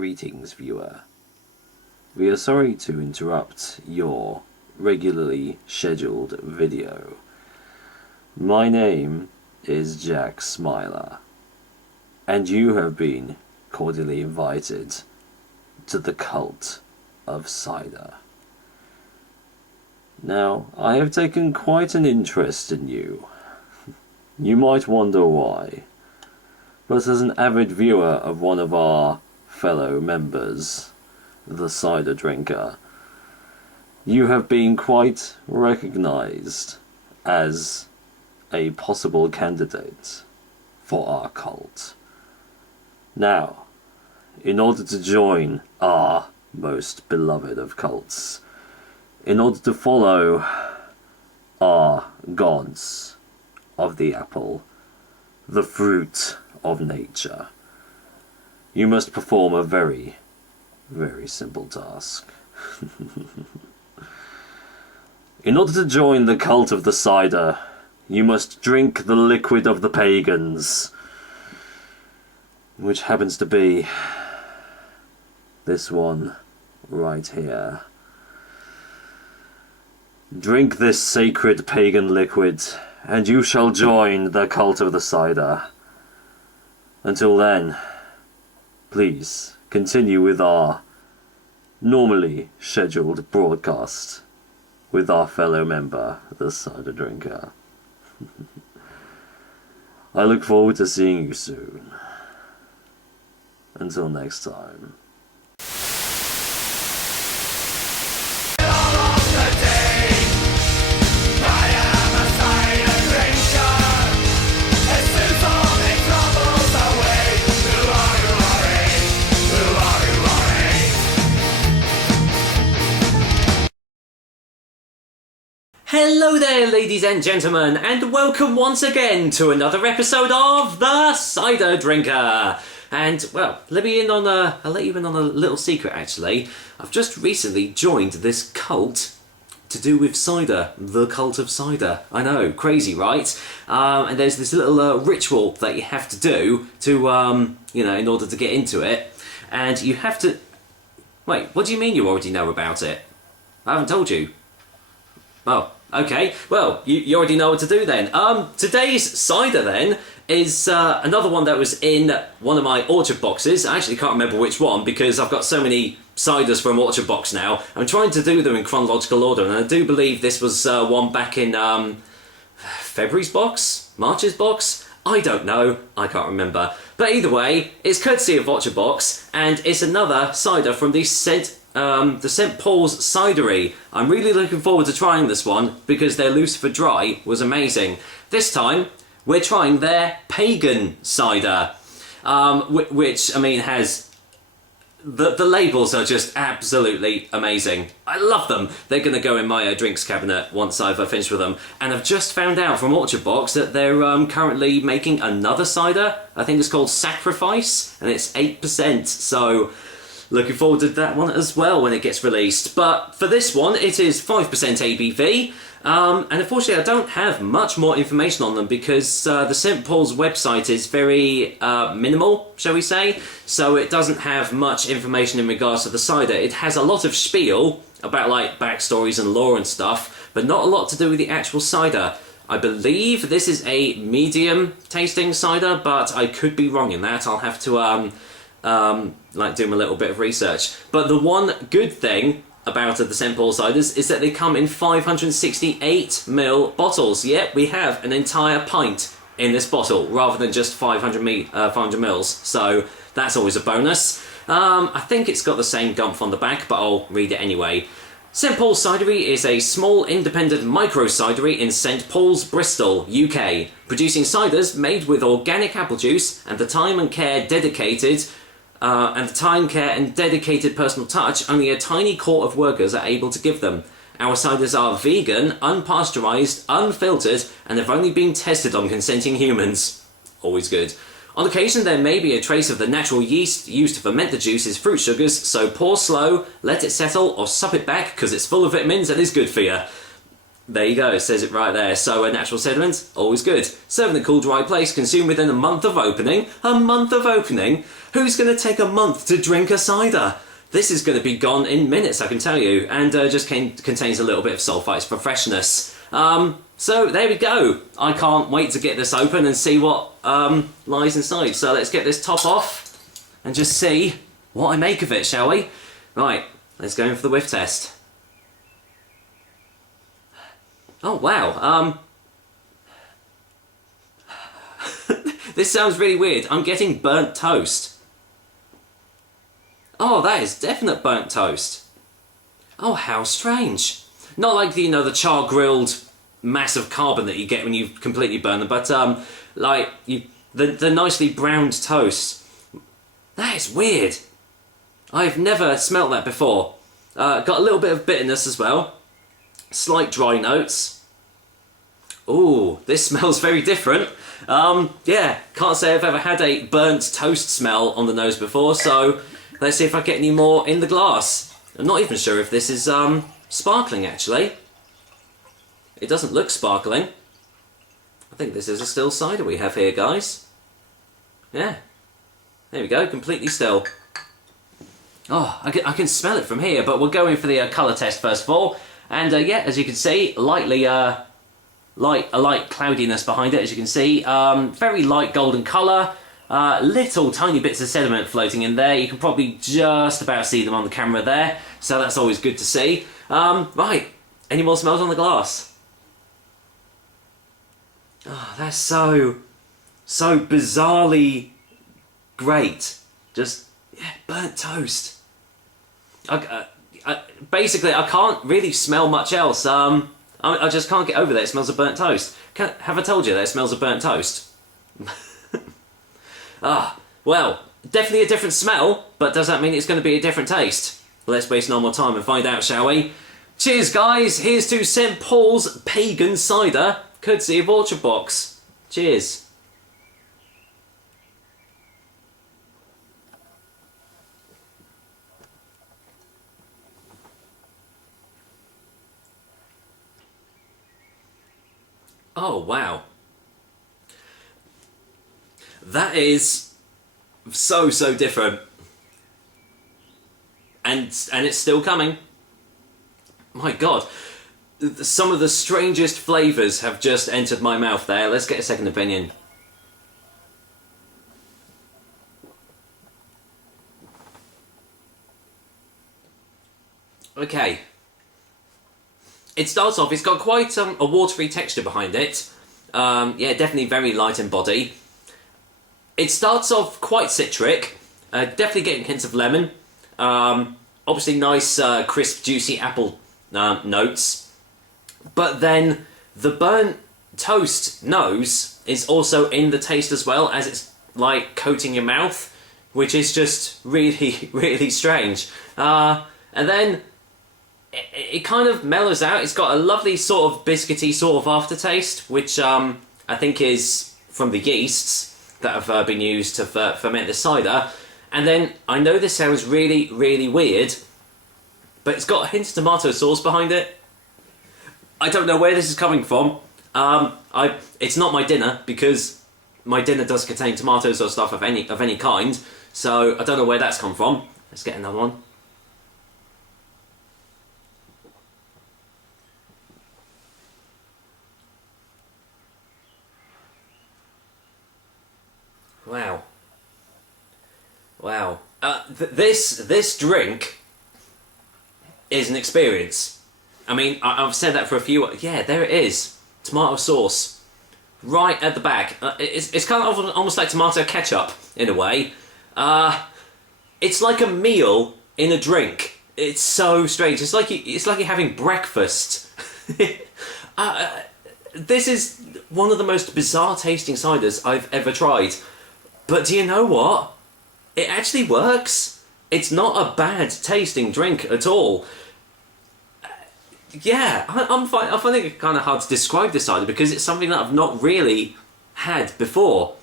Greetings, viewer. We are sorry to interrupt your regularly scheduled video. My name is Jack Smiler, and you have been cordially invited to the cult of Cider. Now, I have taken quite an interest in you. You might wonder why, but as an avid viewer of one of our fellow members, the Cider Drinker, you have been quite recognized as a possible candidate for our cult. Now, in order to join our most beloved of cults, in order to follow our gods of the apple, the fruit of nature, you must perform a very, very simple task. In order to join the cult of the cider, you must drink the liquid of the pagans, which happens to be this one right here. Drink this sacred pagan liquid, and you shall join the cult of the cider. Until then, please continue with our normally scheduled broadcast with our fellow member, the Cider Drinker. I look forward to seeing you soon. Until next time. Hello there, ladies and gentlemen, and welcome once again to another episode of The Cider Drinker. And, well, I'll let you in on a little secret, actually. I've just recently joined this cult to do with cider, the cult of cider. I know, crazy, right? And there's this little ritual that you have to do to, in order to get into it. And you have to... Wait, what do you mean you already know about it? I haven't told you. Oh, okay. Well, you already know what to do then. Today's cider then is another one that was in one of my Orchard boxes. I actually can't remember which one because I've got so many ciders from Orchard box now. I'm trying to do them in chronological order, and I do believe this was one back in February's box? March's box? I don't know. I can't remember. But either way, it's courtesy of Orchard box, and it's another cider from the St Paul's Cidery. I'm really looking forward to trying this one because their Lucifer Dry was amazing. This time, we're trying their Pagan cider, which, I mean, has... The labels are just absolutely amazing. I love them. They're going to go in my drinks cabinet once I've finished with them. And I've just found out from Orchard Box that they're currently making another cider. I think it's called Sacrifice, and it's 8%. So... looking forward to that one as well when it gets released. But for this one, it is 5% ABV. And unfortunately, I don't have much more information on them because the St. Paul's website is very minimal, shall we say. So it doesn't have much information in regards to the cider. It has a lot of spiel about like backstories and lore and stuff, but not a lot to do with the actual cider. I believe this is a medium tasting cider, but I could be wrong in that. I'll have to... doing a little bit of research. But the one good thing about the St. Paul ciders is that they come in 568ml bottles. Yep, we have an entire pint in this bottle rather than just 500 mils. So that's always a bonus. I think it's got the same gump on the back, but I'll read it anyway. St. Paul's Cidery is a small independent micro cidery in St. Paul's, Bristol, UK, producing ciders made with organic apple juice and the time and care and dedicated personal touch only a tiny core of workers are able to give them. Our ciders are vegan, unpasteurised, unfiltered, and have only been tested on consenting humans. Always good. On occasion there may be a trace of the natural yeast used to ferment the juice's fruit sugars, so pour slow, let it settle, or sup it back because it's full of vitamins and is good for you. There you go, it says it right there. So natural sediment, always good. Serve in a cool, dry place, consumed within a month of opening. A month of opening? Who's going to take a month to drink a cider? This is going to be gone in minutes, I can tell you. And just contains a little bit of sulfites for freshness. So there we go. I can't wait to get this open and see what lies inside. So let's get this top off and just see what I make of it, shall we? Right, let's go in for the whiff test. Oh, wow. This sounds really weird. I'm getting burnt toast. Oh, that is definite burnt toast. Oh, how strange. Not like the, the char-grilled massive carbon that you get when you completely burn them, but like the nicely browned toast. That is weird. I've never smelt that before. Got a little bit of bitterness as well. Slight dry notes. Ooh, this smells very different. Yeah, can't say I've ever had a burnt toast smell on the nose before, so let's see if I get any more in the glass. I'm not even sure if this is sparkling, actually. It doesn't look sparkling. I think this is a still cider we have here, guys. Yeah. There we go, completely still. Oh, I can smell it from here, but we'll go in for the colour test first of all. And yeah, as you can see, a light cloudiness behind it, as you can see. Very light golden colour. Little tiny bits of sediment floating in there. You can probably just about see them on the camera there, so that's always good to see. Right, any more smells on the glass? Oh, that's so bizarrely great. Just, yeah, burnt toast. Basically, I can't really smell much else. I just can't get over that it smells of burnt toast. Have I told you that it smells of burnt toast? Well, definitely a different smell, but does that mean it's going to be a different taste? Let's waste no more time and find out, shall we? Cheers, guys! Here's to St. Paul's Pagan Cider, courtesy of Orchard Box. Cheers. Oh, wow. That is so different. And it's still coming. My God. Some of the strangest flavours have just entered my mouth there. Let's get a second opinion. Okay. It starts off, it's got quite a watery texture behind it. Yeah, definitely very light in body. It starts off quite citric, definitely getting hints of lemon. Obviously nice, crisp, juicy apple notes. But then the burnt toast nose is also in the taste as well, as it's like coating your mouth, which is just really strange. And then it kind of mellows out. It's got a lovely sort of biscuity sort of aftertaste, which I think is from the yeasts that have been used to ferment the cider. And then, I know this sounds really weird, but it's got a hint of tomato sauce behind it. I don't know where this is coming from. It's not my dinner, because my dinner does contain tomatoes or stuff of any kind, so I don't know where that's come from. Let's get another one. Wow. This drink is an experience. I mean, I've said that for a few... Yeah, there it is. Tomato sauce. Right at the back. It's kind of almost like tomato ketchup, in a way. It's like a meal in a drink. It's so strange. It's like you're having breakfast. This is one of the most bizarre tasting ciders I've ever tried. But do you know what? It actually works. It's not a bad tasting drink at all. Yeah, I find it kind of hard to describe this cider because it's something that I've not really had before.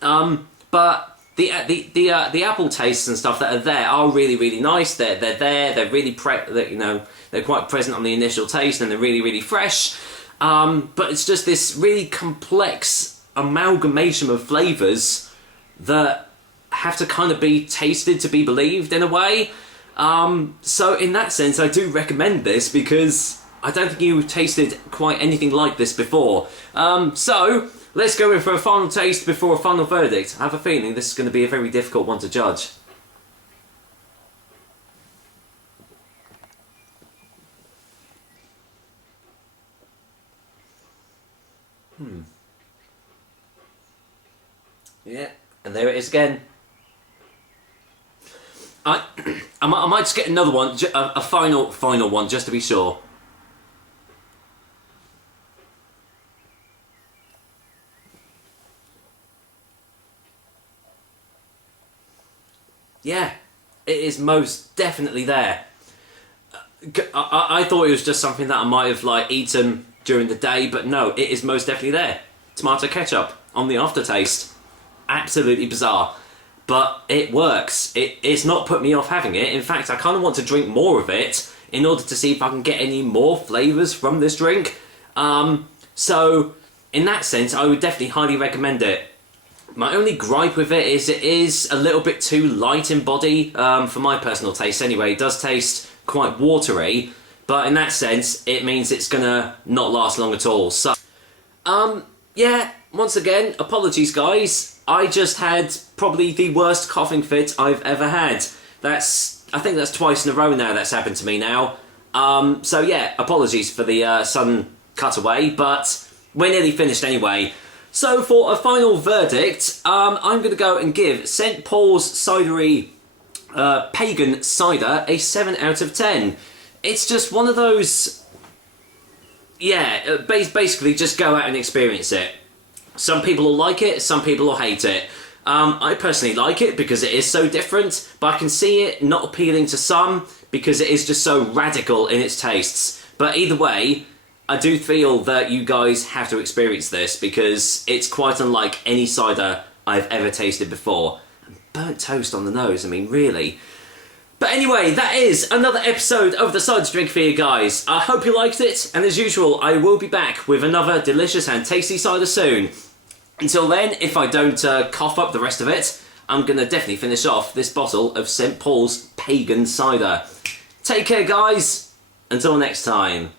But the apple tastes and stuff that are there are really, really nice. They're there. They're really they're quite present on the initial taste, and they're really, really fresh. But it's just this really complex amalgamation of flavours that have to kind of be tasted to be believed in a way. So in that sense, I do recommend this because I don't think you've tasted quite anything like this before. So let's go in for a final taste before a final verdict. I have a feeling this is going to be a very difficult one to judge. Yeah, and there it is again. I might just get another one, a final one, just to be sure. Yeah, it is most definitely there. I thought it was just something that I might have like eaten during the day, but no, it is most definitely there. Tomato ketchup on the aftertaste. Absolutely bizarre. But it works. It's not put me off having it. In fact, I kind of want to drink more of it in order to see if I can get any more flavours from this drink. So, in that sense, I would definitely highly recommend it. My only gripe with it is a little bit too light in body, for my personal taste anyway. It does taste quite watery, but in that sense, it means it's gonna not last long at all. So, yeah, once again, apologies guys. I just had probably the worst coughing fit I've ever had. I think that's twice in a row now that's happened to me now. So yeah, apologies for the sudden cutaway, but we're nearly finished anyway. So for a final verdict, I'm going to go and give St. Paul's Cidery Pagan Cider a 7 out of 10. It's just one of those... Yeah, basically just go out and experience it. Some people will like it, some people will hate it. I personally like it because it is so different, but I can see it not appealing to some because it is just so radical in its tastes. But either way, I do feel that you guys have to experience this because it's quite unlike any cider I've ever tasted before. Burnt toast on the nose, I mean, really. But anyway, that is another episode of the Cider Drink for you guys. I hope you liked it, and as usual, I will be back with another delicious and tasty cider soon. Until then, if I don't cough up the rest of it, I'm going to definitely finish off this bottle of St. Paul's Pagan Cider. Take care, guys. Until next time.